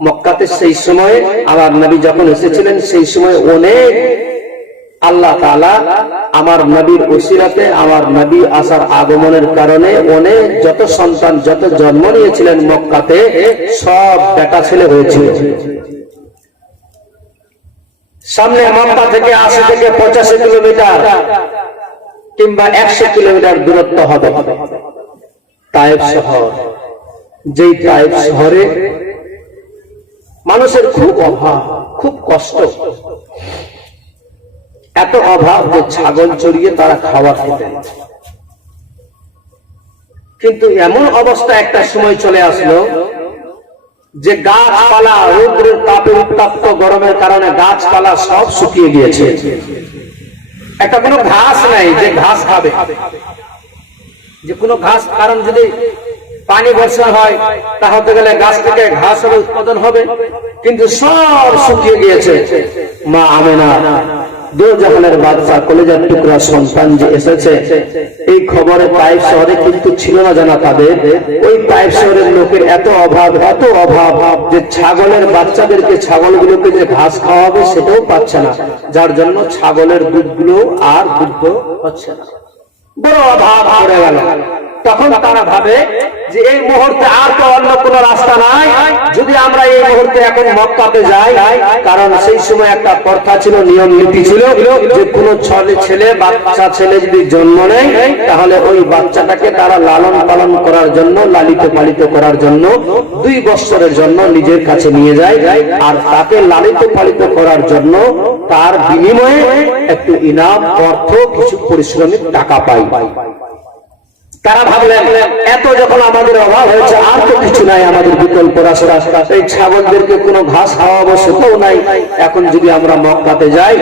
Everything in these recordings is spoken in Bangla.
মক্কাতে সেই সময় আমার নবী যখন এসেছিলেন সেই সময় অনেক আল্লাহ তাআলা আমার নবীর ওসিলাতে আমার নবী আসার আগমনের কারণে অনেক যত সন্তান যত জন্ম নিয়েছিলেন মক্কাতে সব বেটা ছেলে হয়েছিল। সামনে মক্কা থেকে 80 থেকে 85 কিলোমিটার কিংবা 100 কিলোমিটার দূরত্ব হবে তায়েফ শহর। যেই তায়েফ শহরে মানুষের খুব অভাব, খুব কষ্ট, এত অভাব যে ছাগল চড়িয়ে তারা খাবার খেতেন। কিন্তু এমন অবস্থা একটা সময় চলে আসলো যে গাছপালা রৌদ্রের তাপে উত্তপ্ত গরমের কারণে গাছপালা সব শুকিয়ে গিয়েছে। একটা কোনো ঘাস নাই যে ঘাস খাবে, যে কোনো ঘাস, কারণ যদি পানি বর্ষা হয় তাহলে গেলে গাছ থেকে ঘাস উৎপাদন হবে, কিন্তু সব শুকিয়ে গিয়েছে। মা আমেনা দো জাহানের বাদশা কলেজার টুকরা সন্তান যে এসেছে এই খবরে তায়েফ শহরে কিন্তু ছিল না জানা তাদের। ওই তায়েফ শহরের লোকের এত অভাব, এত অভাব যে ছাগলের বাচ্চাদেরকে, ছাগলগুলোকে যে ঘাস খাওয়াবে সেটাও পাচ্ছে না, যার জন্য ছাগলের দুধগুলো আর দুধ হচ্ছে না। বড় অভাব পড়ে গেল। তখন তারা ভাবে যে এই মুহূর্তে আর তো অন্য কোন রাস্তা নাই, যদি আমরা এই মুহূর্তে এখন মক্কাতে যাই, কারণ সেই সময় একটা প্রথা ছিল, নিয়ম নীতি ছিল যে কোনো ছেলে বাচ্চা ছেলে যদি জন্ম নেয় তাহলে ওই বাচ্চাটাকে তারা লালন পালন করার জন্য, লালিত পালিত করার জন্য 2 বছরের জন্য নিজের কাছে নিয়ে যায়, আর তাকে লালিত পালিত করার জন্য তার বিনিময়ে একটু ইনাম অর্থ কিছু পারিশ্রমিক টাকা পায়। তারা ভাবলেন এত যখন আমাদের অভাব হয়েছে আর তো কিছু নাই, আমাদের বিকল্প রাস্তা, এই ছাগলদেরকে কোনো ঘাস খাওয়াবো সেটাও নাই, এখন যদি আমরা মক্কাতে যাই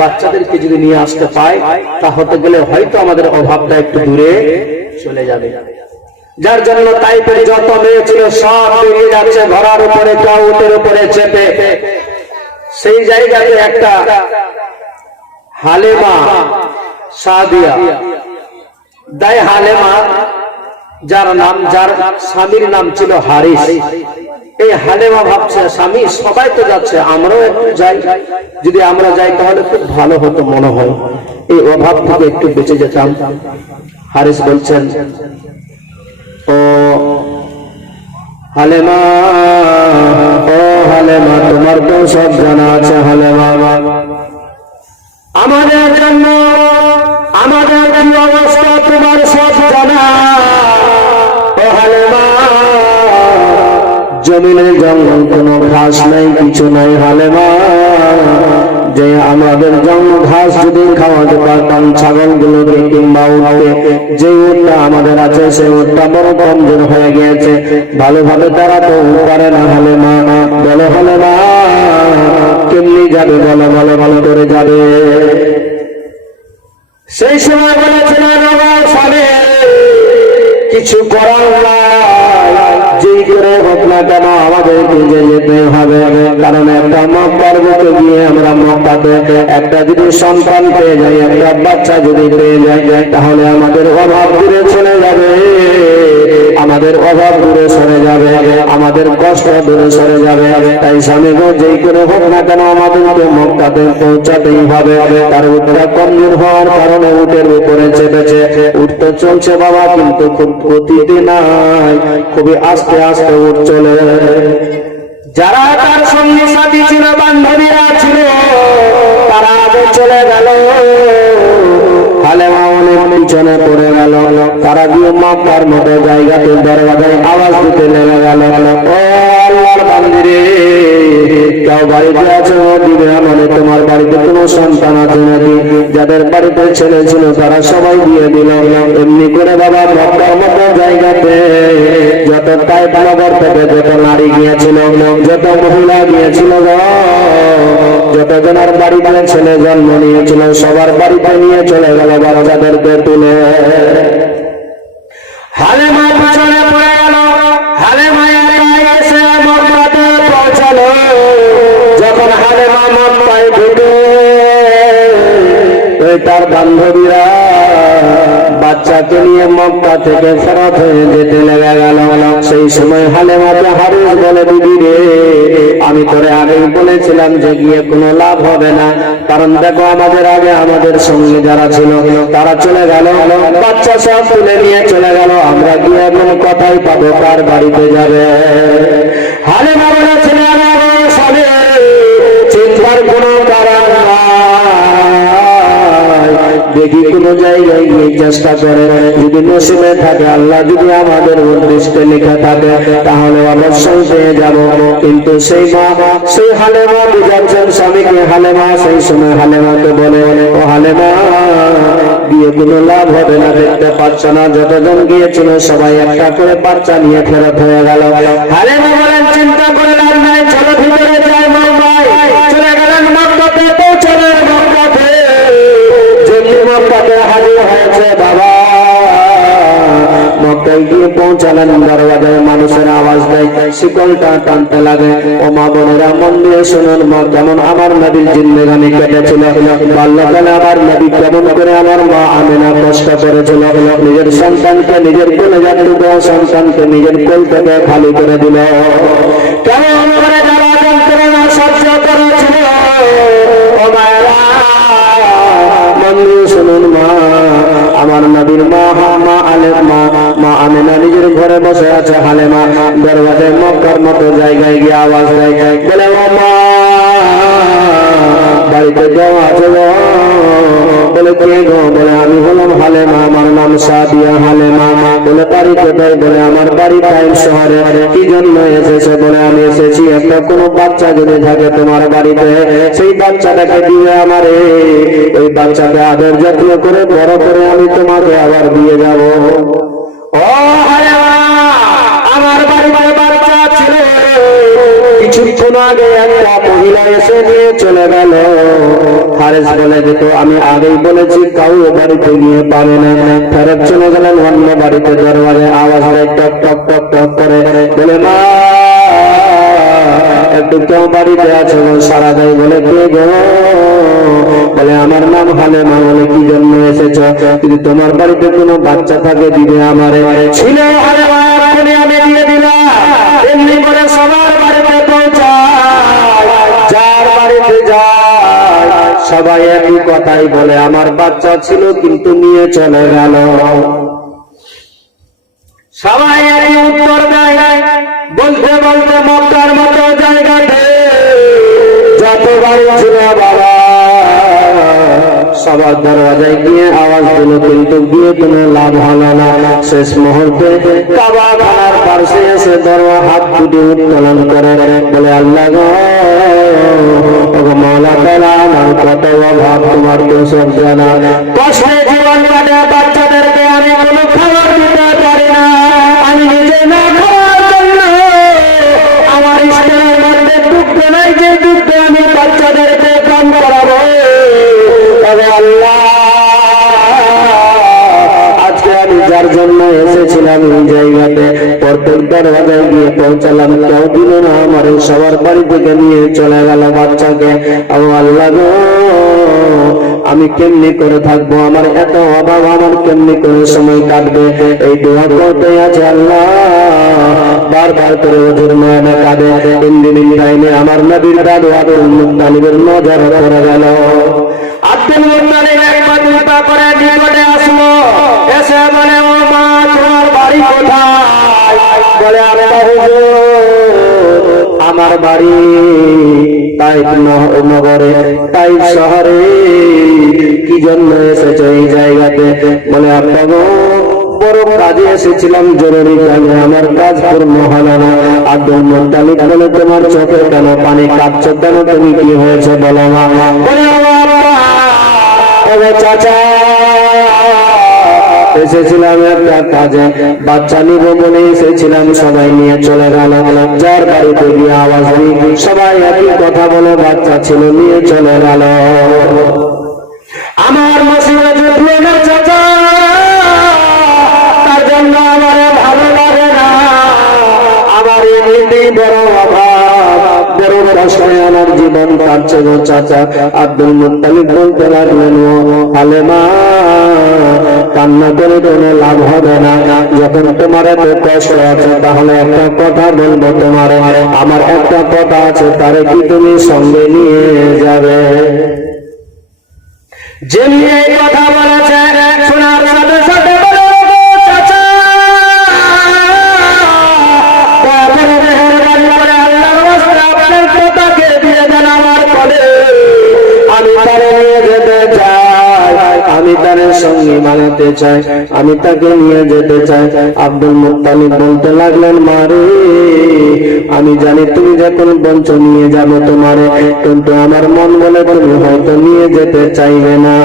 বাচ্চাদেরকে যদি নিয়ে আসতে পাই তাহলে গেলে হয়তো আমাদের অভাবটা একটু দূরে চলে যাবে। যার জন্য তাইফের যত মেয়ে ছিল সব বেরিয়ে যাচ্ছে ঘোড়ার উপরে, উটের উপরে চেপে। সেই জায়গাতে একটা হালেমা সাদিয়া দায় হালেমা, যার নাম, যার স্বামীর নাম ছিল হারিস। এই হালেমা ভাবছে স্বামী সবাই তো যাচ্ছে, আমরাও একটু যাই, যদি আমরা যাই তাহলে খুব ভালো হতো মনে হয়, এই অভাব থেকে একটু বেঁচে যেতাম। হারিস বলছেন, ও হালেমা, ও হালেমা, তোমার তো সব জানা আছে হালেমা, আমাদের জন্য আমাদের কি অবস্থা তোমার সব জানা। ও হালেমা, জমিনে জঙ্গল কোনো ঘাস নাই, কিছু নাই হালেমা, যে আমাদের জঙ্গল ঘাস যদি খাওয়াতে পারতাম ছাগলগুলোকে কিংবা উঠতে, যে উটটা আমাদের আছে সেই উটটা বড় কমজোর হয়ে গিয়েছে, ভালোভাবে তারা তো পারে না হালেমা, বলো হালেমা কেমনি যাবে, বলো বলো ভালো করে যাবে। সেই সময় বলেছিলেন কিছু করার নাই, যেই করে হোক না কেন আমাদেরকে যেতে হবে, কারণ একটা মক্কার বুকে গিয়ে আমরা মক্কাতে একটা যদি সন্তান পেয়ে যাই, একটা বাচ্চা যদি পেয়ে যাই তাহলে আমাদের অভাব দূরে চলে যাবে, আমাদের অভাব দূরে সরে যাবে, আমাদের কষ্ট দূরে সরে যাবে। তাই স্বামী গো যেই করে হোক না কেন আমাদেরকে মক্কাতে পৌঁছাতেই হবে। তার উটটা কমজোর হওয়ার কারণে উটের উপরে চেপেছে, উঠতে চলছে বাবা, কিন্তু খুব গতিতে নাই, খুবই আস্তে আস্তে উঠ চলে। যারা তার সঙ্গী সাথী ছিল, বান্ধবীরা ছিল, তারা আগে চলে গেল, হালেমা অনেক পিছনে পড়ে গেল। তারা গিয়ে মক্কার মতো জায়গাতে দরওয়াজায় আওয়াজ দিতে লেগে গেল, ও আল্লাহর বান্দিরে, কেউ বাড়িতে আছে ও দিবে আমাদের, তোমার বাড়িতে কোনো সন্তান আছে নাকি? যাদের বাড়িতে ছেলে ছিল তারা সবাই দিয়ে দিল। এমনি করে বাবা মক্কার মতো জায়গাতে যত তাইফ নগর থেকে যত নারী গিয়েছিল, যত মহিলা গিয়েছিল, যত জনের বাড়িতে ছেলে জন্ম নিয়েছিল সবার বাড়িতে নিয়ে চলে গেল বাচ্চাদেরকে তুলে। হালেমা পিছনে পড়ে গেল, হালেমা এসে মক্কাতে পৌঁছালো। যখন হালেমা মক্কায় ঢুকে তার বান্ধবীরা বাচ্চাকে নিয়ে মক্কা থেকে ফেরত হয়ে যেতে লেগে গেল। সেই সময় হালেমাকে হারিস বলে, দিদি রে আমি তোরে আগেই বলেছিলাম যে গিয়ে কোনো লাভ হবে না, কারণ দেখো আমাদের আগে আমাদের সঙ্গে যারা ছিল তারা চলে গেল, বাচ্চা সব তুলে নিয়ে চলে গেল, আমরা গিয়ে এখন কথাই পাবো কার বাড়িতে যাবে। হালিমা বলেছিলেন চিন্তার কোনো কারণ দেখি কোন জায়গায় গিয়ে চেষ্টা করে, যদি নসিবে থাকে, আল্লাহ যদি আমাদের উদ্দেশ্যে লেখা থাকে তাহলে অবশ্যই পেয়ে যাব। কিন্তু সেই মা, সেই হালেমা বুঝাচ্ছেন স্বামীকে, হালেমা সেই সময় হালেমাকে বলে, ও হালেমা গিয়ে কোনো লাভ হবে না, দেখতে পাচ্ছ না যতজন গিয়েছিল সবাই একটা করে বাচ্চা নিয়ে ফেরত হয়ে গেল। হালেমা বলেন চিন্তা করে লাভ নাই, চলো ভিতরে যাই মুম্বাই। চলে গেলেন মক্কাতে, পৌঁছলেন মক্কাতে, মক্কাতে হাজির হয়েছে বাবা। মক্কায় গিয়ে পৌঁছালেন, দরওয়াজায় মানুষের আওয়াজ দেয়, শিকলটা টানতে লাগে। ও মা বোনেরা মন দিয়ে শুনুন, যেমন আমার নবীর জিন্দেগানি কেটেছিল, বাল্যকালে আমার নবী কেমন করে আমার মা আমেনা কষ্ট করেছিল, নিজের সন্তানকে, নিজের কলেজার টুকরো সন্তানকে নিজের কোল থেকে খালি করে দিল, কেমন করে যারা যন্ত্রণা সহ্য করেছিল। ও মায়েরা শুনুন, মা আমার নবীর মা মা আমেনা নিজের ঘরে বসে আছে। হালেমা দরওয়াজায় মক্কার মতো জায়গায় গিয়ে আওয়াজ দেয়, বলে ও মা বাড়িতে যাও আছে গো। বলে কে গো? বলে আমি হলাম হালেমা, আমার নাম সাদিয়া হালেমা। বলে বাড়িতে দেয়? বলে আমার বাড়ি টাইম শহরে। কি জন্য এসেছে? বলে আমি এসেছি একটা কোনো বাচ্চা যদি থাকে তোমার বাড়িতে, সেই বাচ্চাটাকে দিয়ে আমারে, ওই বাচ্চাকে আদর যত্ন করে বড় করে আমি তোমাকে আবার দিয়ে যাব। ও হালেমা, আমার বাড়িতে বাচ্চা ছিল, কিছুক্ষণ আগে একটা মহিলা এসে নিয়ে চলে গেল। হারেস বলে যেত আমি আগেই বলেছি কাউ বাড়িতে গিয়ে পাবে না। ফেরত চলে গেলেন অন্য বাড়িতে, দরবারে আওয়াজ দেয় টক টক টক টক করে, বলে মা একটু কেউ বাড়িতে আছে? সারা দেয়। বলে কে গো? বলে আমার নাম হালেমা। বলে কি জন্য এসেছ? যদি তোমার বাড়িতে কোনো বাচ্চা থাকে দিবে আমারে। ছিল হালেমা, আমি দিয়ে দিলাম। এমনি করে সবার বাড়িতে পৌঁছায়, যার বাড়িতে যায় সবাই একই কথাই বলে, আমার বাচ্চা ছিল কিন্তু নিয়ে চলে গেল। সবাই একই উত্তর দেয়। বলতে বলতে মক্কার মতো জায়গাতে যত বাড়ি ছিল বাবা সবার দরওয়াজায় গিয়ে আওয়াজ দিল, কিন্তু গিয়ে কোনো লাভ হলো না। শেষ মুহূর্তে কাবা খানার পাশে এসে দরওয়া হাত দুটি উত্তোলন করে বলে, আল্লাহ গো মাওলা তাআলা, আমার কত অভাব তোমার তো সব জানা। কষ্টে জীবন কাটে, বাচ্চাদেরকে আমি কোনো খাবার দিতে পারি না, আমি নিজে না খাওয়ার জন্য আমার স্কুলের মধ্যে দুধ নাই, যে দুধ আমি বাচ্চাদেরকে পান করাবো। তবে আল্লাহ আজকে আমি যার জন্য এসেছিলাম এই জায়গাতে, প্রত্যেক দরওয়াজায় গিয়ে পৌঁছালাম, কেউ দিল না আমার, সবার বাড়ি থেকে নিয়ে চলে গেল বাচ্চাকে। আল্লাহ গো আমি কেমনি করে থাকবো, আমার এত অভাব, আমার কেমনি করে সময় কাটবে? এই দোয়া করতে আছে আল্লাহ বারবার করে ওদের নয়নে কাঁদে। ইন্দিন টাইমে আমার নবীর দাদু আব্দুল মুত্তালিবের নজর পড়ে গেল। আব্দুল মুত্তালিব একবার চিন্তা করে নিকটে আসলো, এসে বলে ও মা তোমার বাড়ি কোথায়? বলে আল্লাহ হুজুর আমার বাড়ি তাইফ নগরে, তাইফ শহরে। কি জন্য এসেছো এই জায়গাতে? বলে আল্লাহ গো বড় কাজে এসেছিলাম, জরুরি কাজে, আমার কাজ পূর্ণ হলো না। আব্দুল মুত্তালিব বলে তোমার চোখে কেন পানি, কাঁদছো কেন, তুমি কি হয়েছে বলো মা? বলে চাচা এসেছিলাম একটা কাজে, বাচ্চা নিব বলে এসেছিলাম, সবাই নিয়ে চলে গেল। যার বাড়িতে গিয়ে আওয়াজ দিই সবাই একই কথা বলে, বাচ্চা ছিল নিয়ে চলে গেল। আমার মুসিবত উঠলো না চাচা, তার জন্য আমার ভালো লাগে না, আমার এমনিতেই বড় অভাব, বড় কষ্টে আমার জীবন কাটছে গো চাচা। আব্দুল মুত্তালিব বলতে লাগলেন, ও হালেমা কান্না করে কোনো লাভ হবে না। যখন তোমার এত কষ্ট আছে তাহলে একটা কথা বলবো তোমার, আমার একটা কথা আছে, তারে কি তুমি সঙ্গে নিয়ে যাবে? যেমনি এই কথা বলেছে শোনার সাথে সাথে আমি তার সঙ্গী বানাতে চাই, আমি তাকে নিয়ে যেতে চাই। আব্দুল মুত্তালিব বলতে লাগলেন, মারে আমি জানি তুমি যখন বলছ নিয়ে যাবো তোমারে, কিন্তু আমার মন বলে তুমি হয়তো নিয়ে যেতে চাইবে না।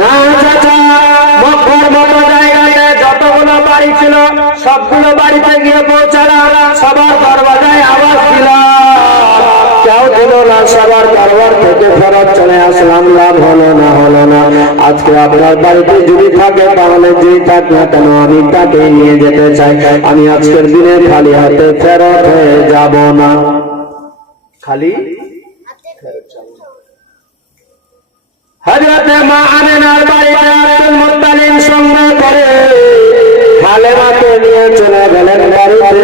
না চাচা, মক্কার মতো জায়গাতে যতগুলো বাড়ি ছিল সবগুলো বাড়িতে গিয়ে পৌঁছালাম, সবার দরজায় আওয়াজ দিলাম, কেউ দিল না, সবার দরবার থেকে ফেরত চলে আসলাম। লাভ হলো না, হলো না। আজকে আপনার বাড়িতে যদি থাকে তাহলে যেই থাক না কেন আমি তাকে নিয়ে যেতে চাই। আমি আজকের দিনে খালি হাতে ফেরত হয়ে যাব না, খালি হযরত মা আমিনার বাড়িতে আব্দুল মুত্তালিব সঙ্গে করে হালেমাকে নিয়ে চলে গেলেন বাড়িতে।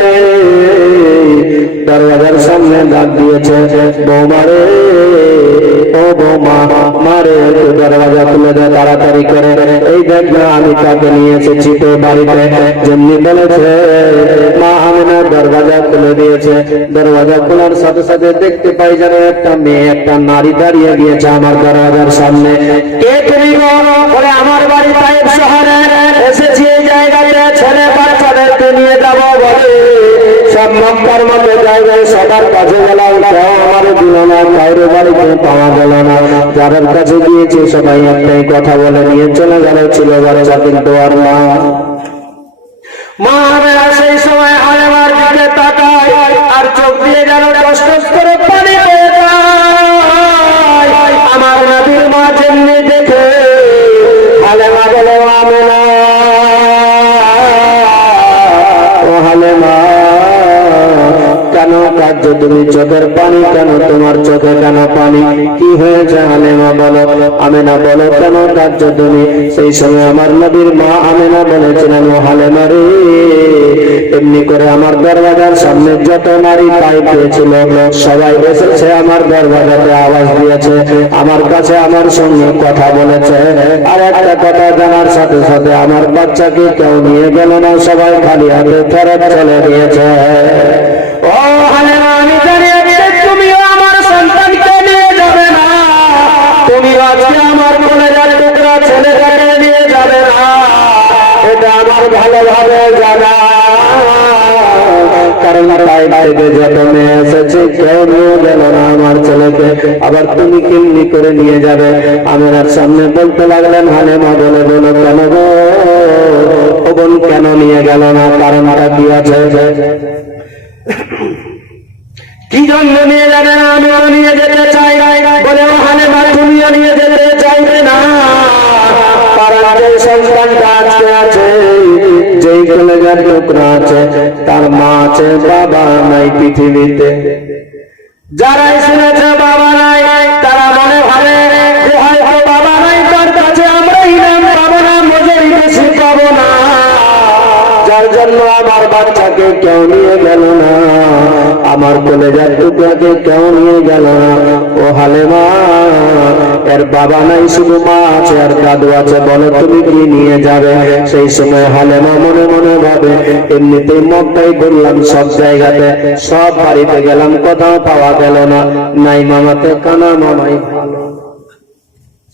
দরজার সামনে ডাক দিয়েছে, বৌমারে, ও বৌমা, মারে একটু দরজা খুলে দে তাড়াতাড়ি করে। এই দেখ না আমি তাকে নিয়ে এসেছি তো বাড়িতে। যেমনি বলেছে মা আমিনা দরজা খুলে দিয়েছে। দরজা খোলার সাথে সাথে দেখতে পাই যেন একটা মেয়ে, একটা নারী দাঁড়িয়ে গিয়েছে আমার দরজার সামনে। কে তুমি গো? বলে আমার বাড়ি তাইফ শহরে, এসেছি এই জায়গাতে ছেলে বাচ্চাদেরকে নিয়ে যাবো বলে। সব মক্কার মতো জায়গায় সবার কাছে গেলাম, কেউ আমার দিল না, কারো বাড়িতে পাওয়া গেল না। যাদের কাছে গিয়েছি সবাই একটাই কথা বলে নিয়ে চলে গেল, ছিল বাচ্চা কিন্তু আর না। মা আমিনা সেই সময় হালেমার দিকে তাকায় আর চোখ দিয়ে যেন কষ্ট করে পানি পেয়ে যায়। আমার নবীর মা যেমনি দেখে হালেমা বলে, আমিনা, ও হালেমা, কেন কাঁদছো তুমি? চোখের পানি কেন? তোমার চোখে কেন পানি? কি হয়েছে হালেমা বলো? আমিনা বলো, কেন কাঁদছো তুমি? সেই সময় আমার নবীর মা আমিনা বলেছিলেন, ও হালেমা রে, এমনি করে আমার দরজার সামনে যত নারী পাই পেয়েছিল সবাই এসেছে আমার দরজাতে আওয়াজ দিয়েছে, আমার কাছে আমার সঙ্গে কথা বলেছে। আর একটা কথা জানার সাথে সাথে আমার বাচ্চাকে কেউ নিয়ে গেল না, সবাই খালি হাতে ফেরত চলে গিয়েছে। ও হালেমা, আমি জানি তুমিও আমার সন্তানকে নিয়ে যাবে না, তুমি আজকে আমার কলেজার টুকরা ছেলেটাকে নিয়ে যাবে না, এটা আমার ভালোভাবে জানা। কারণ তাই বাইরে যত মেয়ে এসেছে কেউ নিয়ে গেল না আমার ছেলেকে, আবার তুমি কেমনি করে নিয়ে যাবে? আমিনার সামনে বলতে লাগলেন, হালেমা বলে বলো, কেন গো ও বোন, কেন নিয়ে গেল না? কারণটা কি আছে? কি জন্য নিয়ে যাবে না? আমিও নিয়ে যেতে চাই। বলে, ও হালেমা, তুমিও নিয়ে যেতে চাইবে না? কারণ যে সন্তানটা আজকে আছে, যেই কলেজার টুকরা আছে, তার মা আছে, বাবা নাই পৃথিবীতে। যারাই শুনেছে বাবা নাই তারা মনে ভাবে হয়তো বাবা নাই, তার কাছে আমরা ইনাম পাবো না, মজুরি বেশি পাবো না, যার জন্য আমার বাচ্চাকে কেউ নিয়ে গেল না, আমার কলেজার টুকরাকে কেউ নিয়ে গেল না। ও হালেমা, এর বাবা নাই, শুধু মা আছে আর দাদু আছে, বলো তুমি কি নিয়ে যাবে? সেই সময় হালেমা মনে মনে ভাবে, এমনিতেই মক্কায় ঘুরলাম সব জায়গাতে, সব বাড়িতে গেলাম, কোথাও পাওয়া গেল না, নাই মামাতে কানা মামাই ভালো,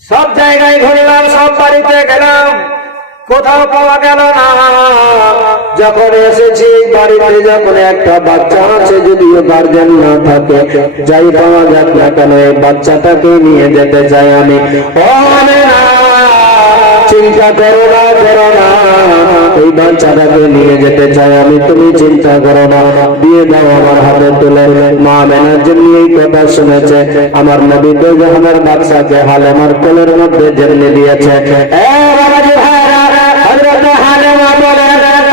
সব জায়গায় ঘুরলাম, সব বাড়িতে গেলাম, কোথাও পাওয়া গেল না। যখন এসেছি বাড়িতে, যখন একটা বাচ্চা আছে, যদিও গার্জেন না থাকে, যাই পাওয়া যাক না কেন এই বাচ্চাটাকে নিয়ে যেতে চাই আমি। ও আমিনা, চিন্তা করো না, করো না, এই বাচ্চাটাকে নিয়ে যেতে চাই আমি, তুমি চিন্তা করো না, দিয়ে দাও আমার হাতে তুলে। মা আমিনার জন্য এই কথা শুনেছে, আমার নবী তো জাহানের বাচ্চাকে হালেমার কোলের মধ্যে জেলে দিয়েছে। হযরত হালেমা বলে,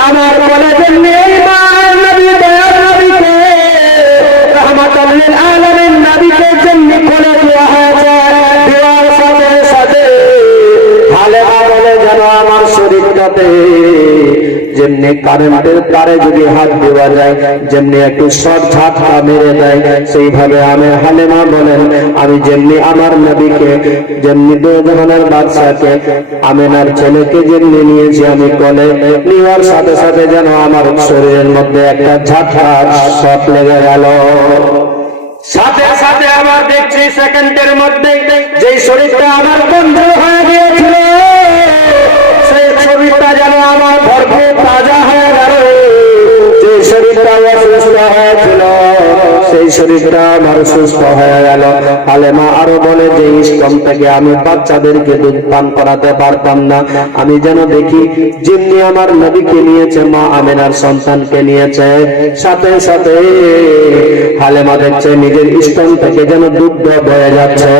আমার কোলে জেলে মা নবী দয়ার নবীকে রাহমাতুল লিল আলামিন নবীকে জেলে কোলে দেওয়া হয়েছে। দেওয়ার সাথে সাথে হালেমা বলে, যেন আমার শরীরটাতে যেমনি কারেন্টের তারে যদি হাত দেওয়া যায়, যেমনি একটু শর্ট ঝাঁকা মেরে দেয়, সেইভাবে আমি হালেমা বলেন আমি যেমনি আমার নবীকে, যেমনি দুধনের বাচ্চাকে, আমেনার ছেলেকে যেমনি নিয়েছি আমি কোলে, নেওয়ার সাথে সাথে যেন আমার শরীরের মধ্যে একটা ঝাঁকা শর্ট লেগে গেল। সাথে সাথে আবার দেখছি সেকেন্ডের মধ্যে যে শরীরটা আমার বন্ধ হয়ে গিয়েছিল, সেই শরীরটা যেন আমার ভরপুর তাজা হয়ে গেল। যে শরীরটা অসুস্থ হয়েছিল সেই শরীরটা আমার সুস্থ হয়ে গেল। হালেমা আরো বলে যে স্তন থেকে আমি বাচ্চাদেরকে দুধ পান করাতে পারতাম না, আমি যেন দেখি যেমনি আমার নবীকে নিয়েছে, মা আমেনার সন্তানকে নিয়েছে, সাথে সাথে হালেমা দেখছে নিজের স্তন থেকে যেন দুধ বয়ে যাচ্ছে।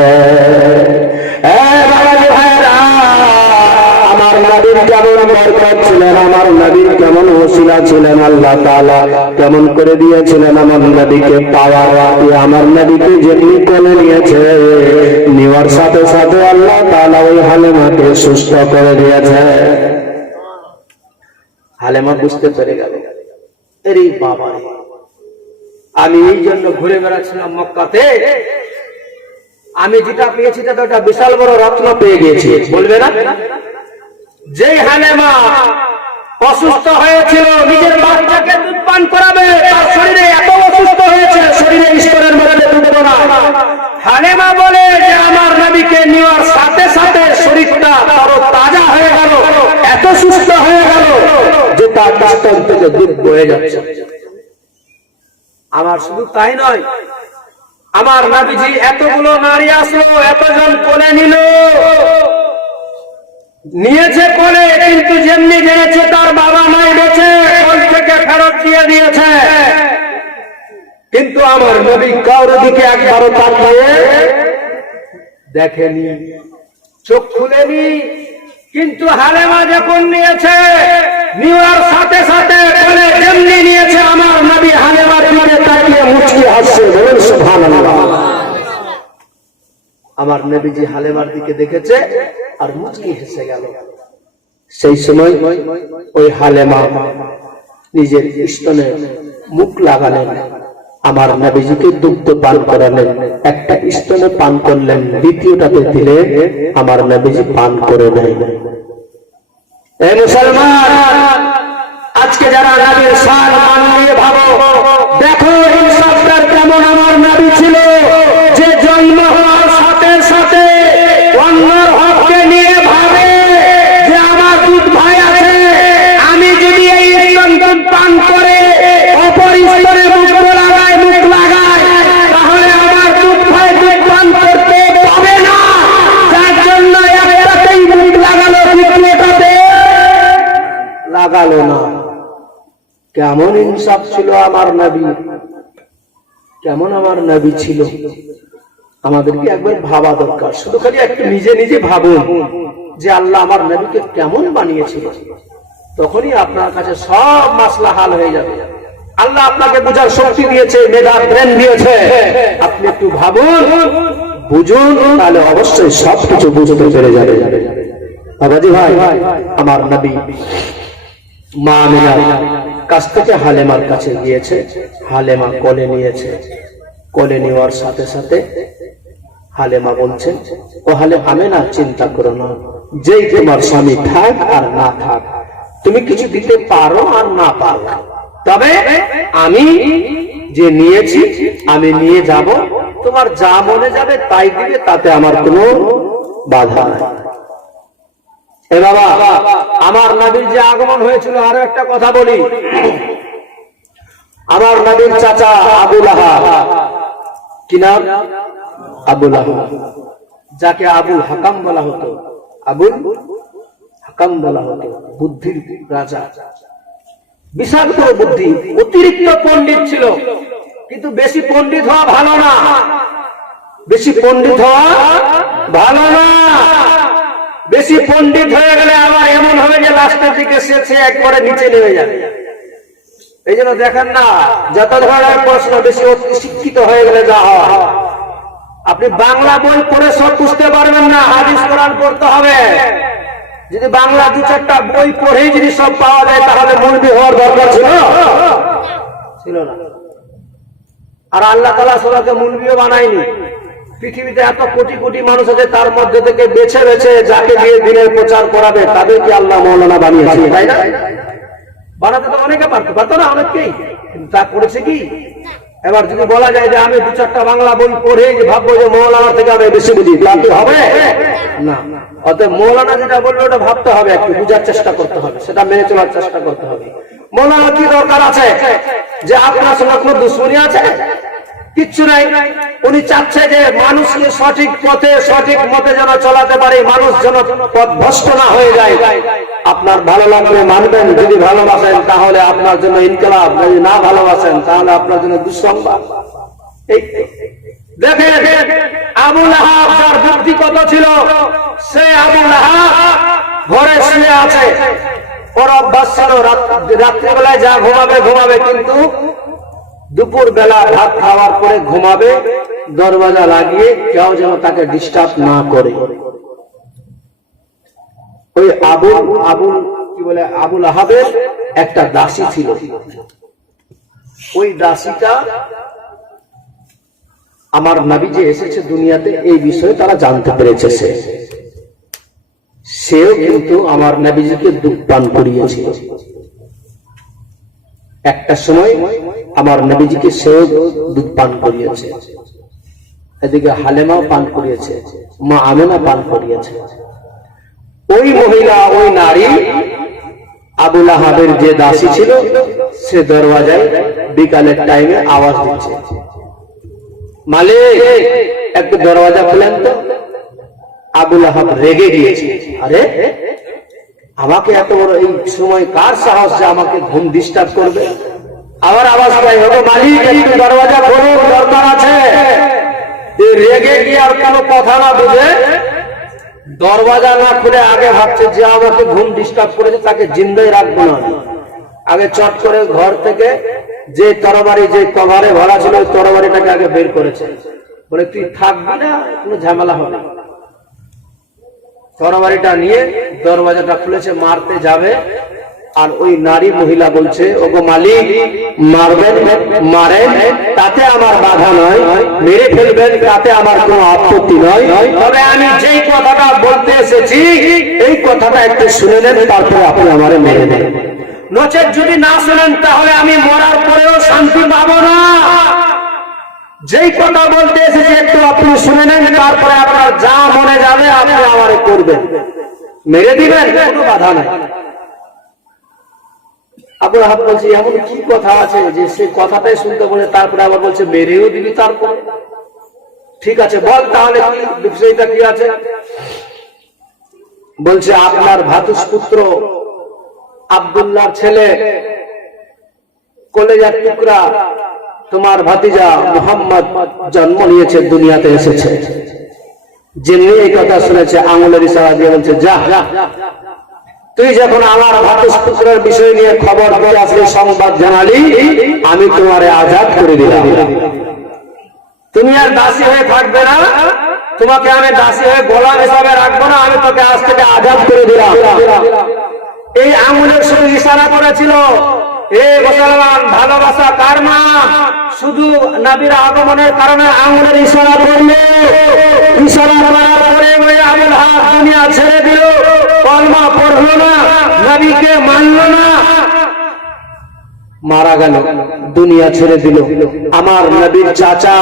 আমার নবীর কেমন বরকত ছিলেন, আমার নবীর কেমন ওসিলা ছিলেন, আল্লাহ তাআলা কেমন করে দিয়েছিলেন আমার নবীকে পাওয়ার। আমার নবীকে যেমনি কোলে নিয়েছে, নেওয়ার সাথে সাথে আল্লাহ তাআলা ওই হালেমাকে সুস্থ করে দিয়েছে। হালেমা বুঝতে পেরে গেল, আরে বাবা, আমি এই জন্য ঘুরে বেড়াচ্ছিলাম মক্কাতে, আমি যেটা পেয়েছি তাতে একটা বিশাল বড় রত্ন পেয়ে গিয়েছি। বলবে না, যে হালেমা অসুস্থ হয়েছিল, নিজের বাচ্চাকে দুধ পান করাবে, তার শরীরে এত অসুস্থ হয়েছে, শরীরে স্তরের মধ্যে দুধ না। হালেমা বলে যে আমার নবীকে নেওয়ার সাথে সাথে শরীরটা আরো তাজা হয়ে গেল, এত সুস্থ হয়ে গেল যে তার স্তন থেকে দুধ বয়ে যাচ্ছে। আমার শুধু তাই নয়, আমার নবীজি এতগুলো নারী আসলো, এতজন কোলে নিল, নিয়েছে কোলে, কিন্তু যেমনি জেনেছে তার বাবা নাই বেঁচে, কোল থেকে ফেরত দিয়ে দিয়েছে। কিন্তু আমার নবী কারোর দিকে একবারও তাকিয়ে দেখেনি, চোখ খুলেনি। কিন্তু হালেমা যখন নিয়েছে, নেওয়ার সাথে সাথে কোলে যেমনি নিয়েছে, আমার নবী হালেমার দিকে তাকিয়ে মুচকি হাসছে। বলুন সুবহানাল্লাহ। আমার নবীজি হালেমার দিকে দেখেছে আর মুচকি হেসে গেল। সেই সময় ওই হালেমা নিজের স্তনে মুখ লাগালেন, আমার নবীজিকে দুগ্ধ পান করালেন, একটা স্তনে পান করলেন, দ্বিতীয়টাতে দিলে আমার নবীজি পান করে নেয়। এই মুসলমান, আজকে যারা নবীর শান মান নিয়ে ভাবো, দেখো ইনসাফদার কেমন আমার নবী ছিল, যে জন্ম হওয়ার সাথে সাথে অন্যর হককে নিয়ে ভাবে যে আমার দুধ ভাই আছে, আমি যদি এই স্তন দুধ পান করে অপর স্তনে মুখ লাগাই, তাহলে আমার দুধ ভাই দুধ পান করতে পাবে না। যার জন্য একটাতেই মুখ লাগালো, দ্বিতীয়টাতে লাগালো না। কেমন ইনসাফ ছিল আমার নবী, কেমন আমার নবী ছিল, আমাদেরকে একবার ভাবা দরকার। শুধু খালি একটু নিজে নিজে ভাবুন যে আল্লাহ আমার নবীকে কেমন বানিয়েছিল, তখনই আপনার কাছে সব মাসলা হাল হয়ে যাবে। আল্লাহ আপনাকে বোঝার শক্তি দিয়েছে, মেধা ব্রেন দিয়েছে, আপনি একটু ভাবুন, বুঝুন, তাহলে অবশ্যই সবকিছু বুঝতে পেরে যাবে। বাবাজি ভাই, আমার নবী মা আমিনার কাছ থেকে হালেমার কাছে গিয়েছে, হালেমা কোলে নিয়েছে। কোলে নেওয়ার সাথে সাথে হালেমা বলছেন, ও আমেনা, চিন্তা করো না, যেই তোমার স্বামী থাক আর না থাক, তুমি কিছু দিতে পারো আর না পারো, তবে আমি যে নিয়েছি আমি নিয়ে যাব, তোমার যা মনে যাবে তাই দিবে, তাতে আমার কোনো বাধা নাই। এ বাবা, আমার নবীর যে আগমন হয়েছিল, আরো একটা কথা বলি। আমার নবীর চাচা আবু লাহাব, কি নাম? আবু লাহাব, যাকে আবুল হাকাম বলা হতো, আবুল হাকাম বলা হতো, বুদ্ধির রাজা, বিশাল বড় বুদ্ধি, অতিরিক্ত পণ্ডিত ছিল। কিন্তু বেশি পণ্ডিত হওয়া ভালো না, বেশি পণ্ডিত হওয়া ভালো না। বেশি পণ্ডিত হয়ে গেলে আবার এমন হবে যে লাস্টের দিকে সে একবারে নিচে নেমে যাবে। এই জন্য দেখেন না, যত ধরনের প্রশ্ন, বেশি শিক্ষিত হয়ে গেলে যা হয়, আপনি বাংলা বই পড়ে সব বুঝতে পারবেন না, হাদিস কোরআন পড়তে হবে। যদি বাংলা দু চারটা বই পড়ে যদি সব পাওয়া যায় তাহলে মৌলবি হওয়ার দরকার ছিল না। আর আল্লাহ তাআলা সবাইকে মৌলবিও বানায়নি। পৃথিবীতে এত কোটি কোটি মানুষ আছে, তার মধ্যে থেকে বেছে বেছে যাকে দিয়ে দিনের প্রচার করাবে তাদেরকে আল্লাহ মৌলানা বানিয়েছে, তাই না? বানাতে তো অনেকে পারতো না, অনেককেই, কিন্তু তা করেছে কি? এবার যদি বলা যায় যে আমি দু চারটা বাংলা বই পড়ে যে ভাববো যে মৌলানা থেকে আমি বেশি বুঝি, তা কি হবে? না। অতএব মৌলানা যেটা বললো ওটা ভাবতে হবে, একটু বুঝার চেষ্টা করতে হবে, সেটা মেনে চলার চেষ্টা করতে হবে। মৌলানা কি দরকার আছে যে আপনার সঙ্গে কোনো দুশ্মনী আছে? কিচ্ছু নাই। উনি চাচ্ছে যে মানুষকে সঠিক পথে সঠিক মতে যেন চলাতে পারে, মানুষ যেন পথভ্রষ্ট না হয়ে যায়। আপনার ভালো লাগলে মানবেন, যদি ভালোবাসেন তাহলে আপনার জন্য ইনকিলাব, যদি না ভালোবাসেন তাহলে আপনার জন্য দুঃসংবাদ। দেখেন আবু লাহাব যার বুদ্ধি কত ছিল, সে আবু লাহাব ঘরে শুয়ে আছে, ওর অভ্যাস ছিল রাত্রিবেলায় যা ঘুমাবে, কিন্তু দুপুর বেলা ভাত খাওয়ার পরে ঘুমাবে দরওয়াজা লাগিয়ে, কেউ যেন তাকে ডিস্টার্ব না করে। ওই আবু লাহাবের একটা দাসী ছিল। ওই দাসীটা আমার নবী যে এসেছে দুনিয়াতে এই বিষয়ে তারা জানতে পেরেছে, সেও কিন্তু আমার নবীজিকে দুধ পান করিয়েছিল। একটা সময় আমার নবীজিকে সেও দুধ পান করিয়েছে, এদিকে হালেমাও পান করিয়েছে, মা আমেনা পান করিয়েছে। ওই মহিলা, ওই নারী আবু লাহাবের যে দাসী ছিল, সে দরওয়াজায় বিকালের টাইমে আওয়াজ দিচ্ছে, মালিক একটু দরওয়াজা খুলেন তো। আবু লাহাব রেগে গিয়েছে, আরে আমাকে এত বড় এই সময় কার সাহস যে আমাকে ঘুম ডিস্টার্ব করবে? আবার আওয়াজ পাই, হবে মালিক একটু দরওয়াজা খোলো, দরকার আছে। রেগে গিয়ে আর কোনো কথা না বুঝে দরওয়াজা না খুলে আগে ভাবছে যে আমাকে ঘুম ডিস্টার্ব করেছে তাকে জিন্দাই রাখবো না। আগে চট করে ঘর থেকে যে তরবারি, যে কভারে ভরা ছিল ওই তরবারিটাকে আগে বের করেছে, বলে তুই থাকবি না, কোনো ঝামেলা হবে। তরবারিটা নিয়ে দরওয়াজাটা খুলেছে, মারতে যাবে, আর ওই নারী মহিলা বলছে, ওগো মালিক মারবেন মারেন, তাতে আমার বাধা নয়, মেরে ফেলবেন তাতে আমার কোনো আপত্তি নয়, তবে আমি যেই কথাটা বলতে এসেছি এই কথাটা একটু শুনে নেন, তারপরে আপনি আমারে মেরে দেন। নচেত যদি না শুনেন তাহলে আমি মরার পরেও শান্তি পাবো না। যেই কথা বলতে এসেছি একটু আপনি শুনে নেন, তারপরে আপনার যা মনে যাবে আপনি আমারে করবেন, মেরে দিবেন, কোনো বাধা নাই। আবু লাহাব বলছে, এমন কি কথা আছে যে সে কথাটাই শুনতে বলে তারপরে আবার বলছে মেরেও দিবি? তারপর ঠিক আছে বল তাহলে বিষয়টা কি আছে। বলছে আপনার ভাতুষপুত্র আব্দুল্লাহর ছেলে কলেজার টুকরা তোমার ভাতিজা মুহাম্মদ জন্ম নিয়েছে, দুনিয়াতে এসেছে। যিনি এই কথা শুনেছে আঙুলের ইশারা দিয়ে বলছে, যা তুই যখন আমার ভাতুষপুত্রের বিষয় নিয়ে খবর দিয়ে আসলে সংবাদ জানালি, আমি তোমারে আজাদ করে দিলাম। তুমি আর দাসী হয়ে থাকবে না, তোমাকে আমি দাসী হয়ে গোলাম হিসাবে রাখবো না, আমি তোকে আজ থেকে আজাদ করে দিলাম। এই আঙুলের সঙ্গে ইশারা করেছিল। এ মুসলমান, ভালোবাসা কার নাম? শুধু নবীর আগমনের কারণে আঙুলের ইশারা করলো। ইশারা করার পরে ওই আবু লাহাব দুনিয়া ছেড়ে দিল, কলমা পড়লো না, নবীকে মানলো না, মারা গেল, দুনিয়া ছেড়ে দিল। আমার নবীর চাচা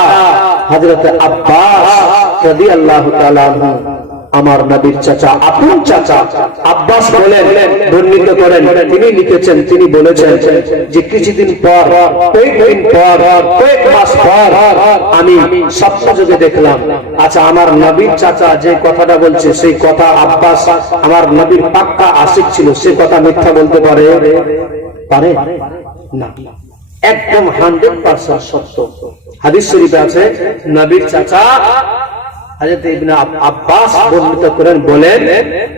হযরত আব্বাস রাদিয়াল্লাহু তাআলা আনহু, আমার নবীর চাচা, আপন চাচা আব্বাস বলেন, বর্ণিত করেন, তিনি লিখেছেন, তিনি বলেছেন যে কিছুদিন পর, কয়েকদিন পর, কয়েক মাস পর আমি স্বপ্নযোগে দেখলাম। আচ্ছা, আমার নবীর চাচা যে কথাটা বলছে সেই কথা আব্বাস আমার নবীর পাক্কা আশিক ছিল, সে কথা মিথ্যা বলতে পারে না, একদম 100% সত্য। হাদিস শরীফে আছে নবীর চাচা হযরত ইবনে আব্বাস বর্ণিত করেন, বলেন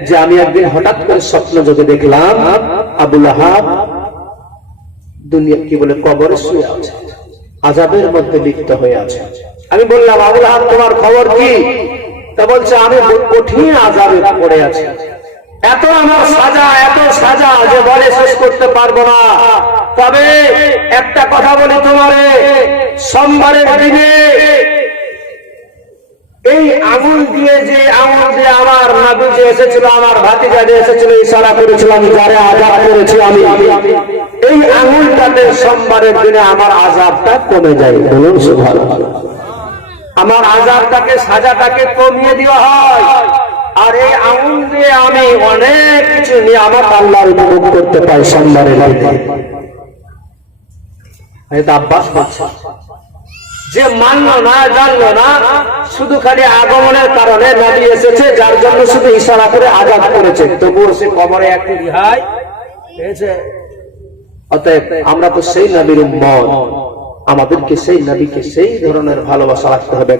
যে আমি একদিন হঠাৎ করে স্বপ্ন যোগে দেখলাম আবু লাহাব দুনিয়া কি বলে কবরে শুয়ে আছে, আযাবের মধ্যে লিপ্ত হয়ে আছে। আমি বললাম, আবু লাহাব তোমার খবর কি? তা বলছে, আমি কঠিন আযাবে পড়ে আছি। এত আমার সাজা যে বলে শেষ করতে পারবো না। তবে একটা কথা বলি তোমারে, সোমবারের দিনে এই আঙুল দিয়ে আমার নবী যে এসেছিল, আমার ভাতিজা যে এসেছিল, ইশারা করেছিলাম যারে আযাব করেছি আমি, এই আঙুলটাতে সোমবারের দিনে আমার আযাবটা কমে যায়। বলুন সুবহানাল্লাহ। আমার আযাবটাকে, সাজাটাকে কমিয়ে দেওয়া হয়। আর এই আঙুল দিয়ে আমি অনেক কিছু নিয়ামত আল্লাহর উপভোগ করতে পাই সোমবারের দিনে। এটা আব্বাস বলছে যে মানলো না, জানলো না, শুধু খালি আগমনের কারণে নবী এসেছে যার জন্য শুধু ইশারা করে আযাব করেছে, তবুও সে কবরে একটি রিহাই পেয়েছে। অতএব আমরা তো সেই নবীর উম্মত, আমাদেরকে সেই নবীকে সেই ধরনের ভালোবাসা রাখতে হবে।